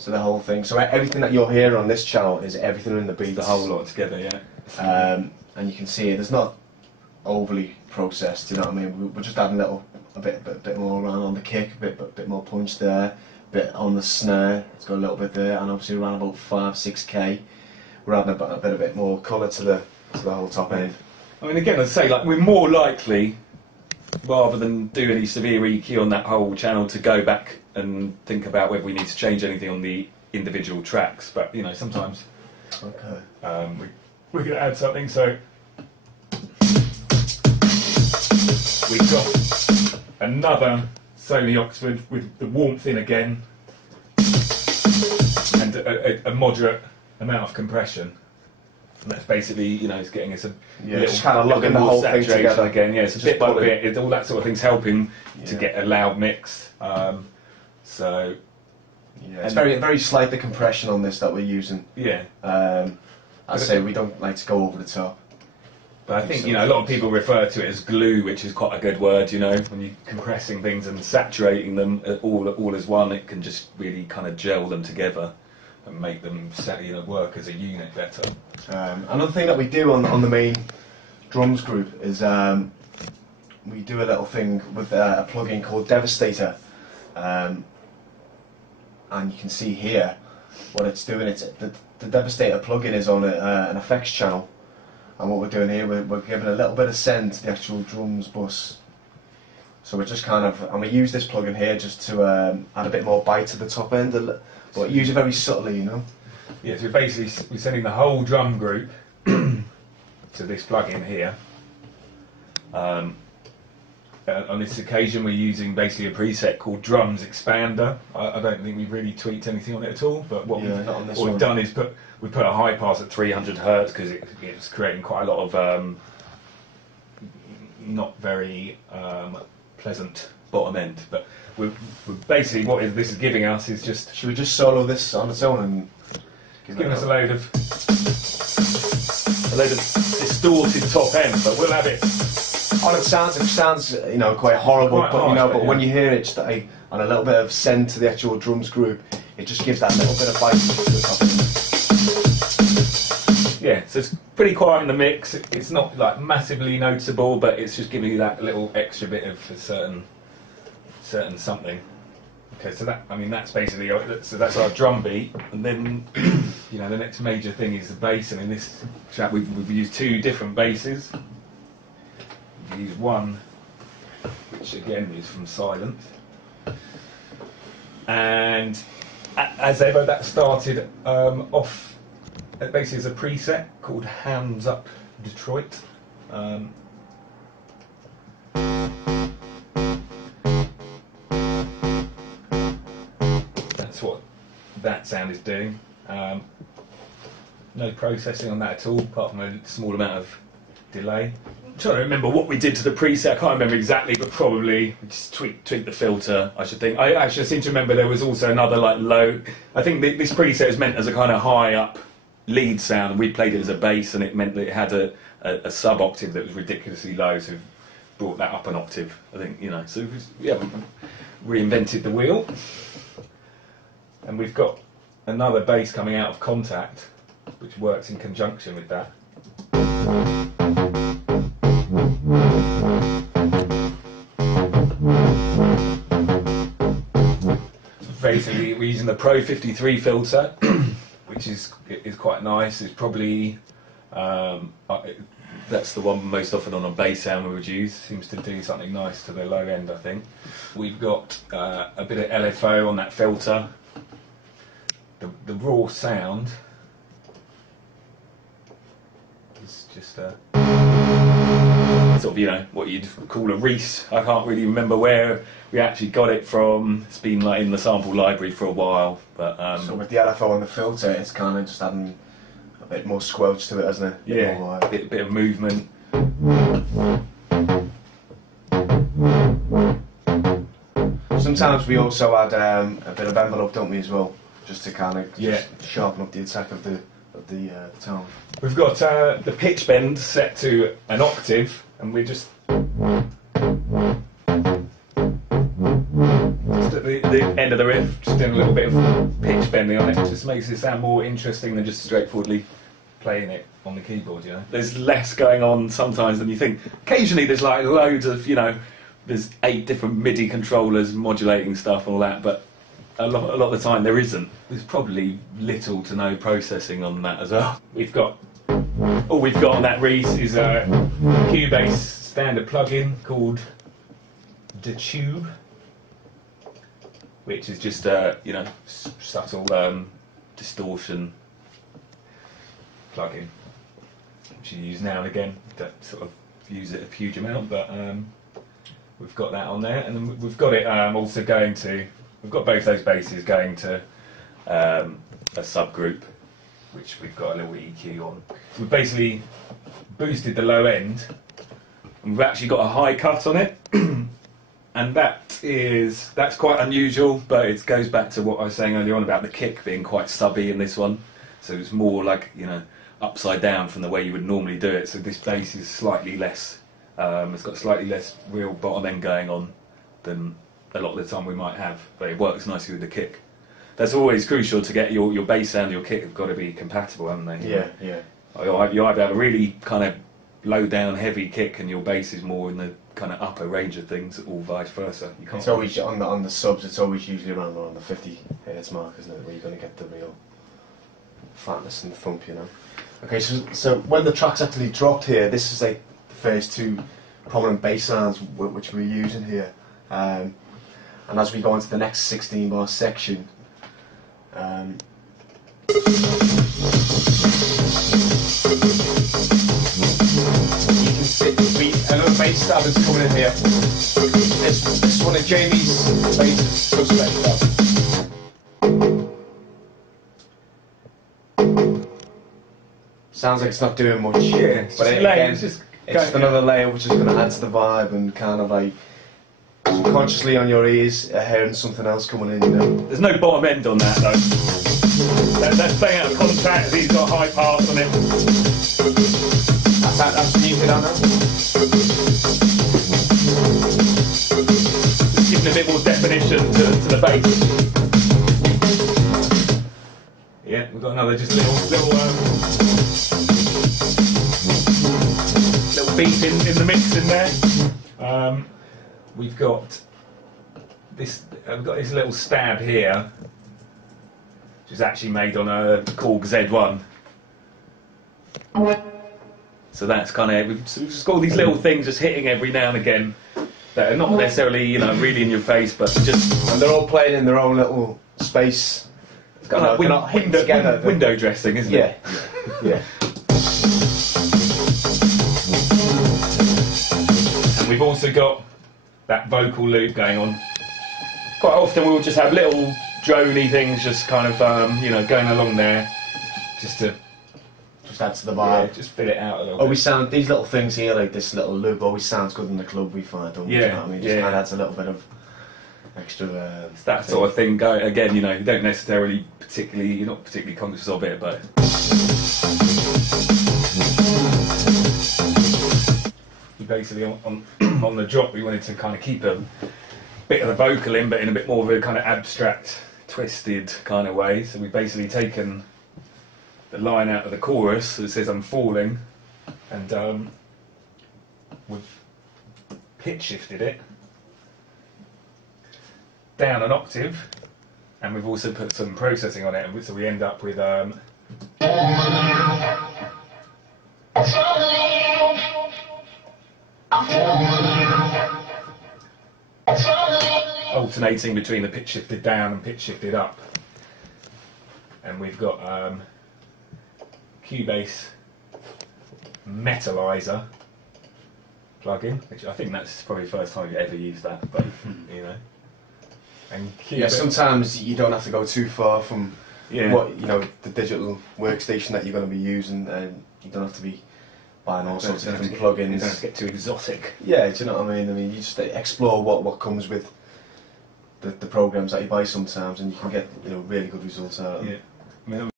So the whole thing. So everything that you're hearing on this channel is everything in the beats. The whole lot together, yeah. And you can see it. There's not overly processed. You know what I mean? We're just adding a bit more around on the kick, a bit more punch there, a bit on the snare. It's got a little bit there, and obviously around about 5-6K. We're adding a bit more colour to the whole top end. I mean, again, I'd say like we're more likely, rather than do any severe EQ on that whole channel, to go back and think about whether we need to change anything on the individual tracks. But you know, sometimes we could add something. So we've got another Sony Oxford with the warmth in again, and a moderate amount of compression. And that's basically, you know, it's getting us a little, just kind of lugging the whole thing together again. Yeah, it's a bit by bit. All that sort of thing's helping to get a loud mix. So yeah, it's very slight, the compression on this that we're using. Yeah. I say we don't like to go over the top. But I think, you know, a lot of people refer to it as glue, which is quite a good word, you know. When you're compressing things and saturating them all as one, it can just really kind of gel them together and make them, you know, work as a unit better. Another thing that we do on the main drums group is we do a little thing with a plugin called Devastator, and you can see here what it's doing. It's the Devastator plugin is on an effects channel, and what we're doing here, we're giving a little bit of send to the actual drums bus. So we're just kind of, and we use this plugin here just to add a bit more bite to the top end, but use it very subtly, you know. Yeah, so we're sending the whole drum group to this plugin here. On this occasion, we're using basically a preset called Drums Expander. I don't think we've really tweaked anything on it at all, but what we've done is we put a high pass at 300 Hertz because it's creating quite a lot of not very pleasant bottom end. But we're basically what this is giving us is just. Should we just solo this on its own and? It's giving us a load of distorted top end, but we'll have it. Oh, it sounds you know, quite horrible, but you know, but when you hear it, and a little bit of send to the actual drums group, it just gives that little bit of bite to the top end. Yeah, so it's pretty quiet in the mix. It's not like massively noticeable, but it's just giving you that little extra bit of a certain something. Okay, so that's basically that's our drum beat, and then you know the next major thing is the bass. And in this track, we've used two different basses. We've used one, which again is from Silent, and as ever, that started off basically as a preset called Hands Up Detroit. What that sound is doing. No processing on that at all, apart from a small amount of delay. I'm trying to remember what we did to the preset. I can't remember exactly, but probably we just tweaked the filter, I should think. I actually seem to remember there was also another like low. I think this preset is meant as a kind of high up lead sound, and we played it as a bass, and it meant that it had a sub octave that was ridiculously low, so we've brought that up an octave, I think, you know. So we reinvented the wheel. And we've got another bass coming out of Contact, which works in conjunction with that. So basically, we're using the Pro 53 filter, which is quite nice. It's probably that's the one most often on a bass sound we would use. Seems to do something nice to the low end, I think. We've got a bit of LFO on that filter. The raw sound is just sort of, you know, what you'd call a Reese. I can't really remember where we actually got it from. It's been like in the sample library for a while, but so with the LFO on the filter, it's kind of just adding a bit more squelch to it, hasn't it? Yeah, a bit of movement. Sometimes we also add a bit of envelope, don't we, as well? Just to kind of sharpen up the attack of the tone. We've got the pitch bend set to an octave, and we're just at the end end of the riff, just doing a little bit of pitch bending on it. It just makes it sound more interesting than just straightforwardly playing it on the keyboard, you know. There's less going on sometimes than you think. Occasionally there's like loads of, you know, there's 8 different MIDI controllers modulating stuff and all that, but a lot of the time there isn't. There's probably little to no processing on that as well. All we've got on that Reese is a Cubase standard plugin called the Tube, which is just you know, subtle distortion plugin, which you use now and again. Don't sort of use it a huge amount, but we've got that on there, and then we've got it also going to. We've got both those basses going to a subgroup, which we've got a little EQ on. So we've basically boosted the low end, and we've actually got a high cut on it, and that's quite unusual. But it goes back to what I was saying earlier on about the kick being quite subby in this one. So it's more like, you know, upside down from the way you would normally do it. So this bass is slightly less. It's got slightly less real bottom end going on than a lot of the time we might have, but it works nicely with the kick. That's always crucial to get your bass sound and your kick have got to be compatible, haven't they? Yeah, yeah. You either have a really kind of low down heavy kick and your bass is more in the kind of upper range of things, or vice versa. You can't. It's always on the subs. It's always usually around the 50 Hz mark, isn't it? Where you're going to get the real fatness and thump, you know. Okay, so when the track's actually dropped here, this is like the first 2 prominent bass sounds which we're using here. And as we go into the next 16-bar section, you can see another bass stab is coming in here. This is one of Jamie's basses, Suspect Stab. Sounds like it's not doing much, Yeah, but again, it's just another layer which is going to add to the vibe and kind of like consciously on your ears, hearing something else coming in, you know. There's no bottom end on that though. That's playing out of contact. He's got high pass on it. That's muted on it. Just giving a bit more definition to the bass. Yeah, we've got another just little beat in the mix in there. We've got this little stab here, which is actually made on a Korg Z1. So that's kind of, we've just got all these little things just hitting every now and again that are not necessarily, you know, really in your face, but just... And they're all playing in their own little space. It's kind of like window dressing, isn't it? Yeah. And we've also got that vocal loop going on. Quite often we'll just have little droney things just kind of, you know, going along there, just add to the vibe. Yeah, just fill it out a little bit. These little things here, like this little loop, always sounds good in the club, we find, don't we? Yeah, you know what I mean? Just kind of adds a little bit of extra... it's that sort of thing. Again, you know, you don't necessarily you're not particularly conscious of it, but... Basically on the drop we wanted to kind of keep a bit of the vocal in, but in a bit more of a kind of abstract, twisted kind of way. So we've basically taken the line out of the chorus that says "I'm falling," and we've pitch shifted it down an octave, and we've also put some processing on it, and so we end up with alternating between the pitch shifted down and pitch shifted up. And we've got Cubase Metalizer plugin, which I think that's probably the first time you ever used that, but you know. And yeah, sometimes you don't have to go too far from what, you know, the digital workstation that you're going to be using, and you don't have to be buying all sorts of different plugins. You don't have to get too exotic. Yeah, do you know what I mean? I mean, you just explore what comes with the programs that you buy sometimes, and you can get, you know, really good results out of them. Yeah. I mean,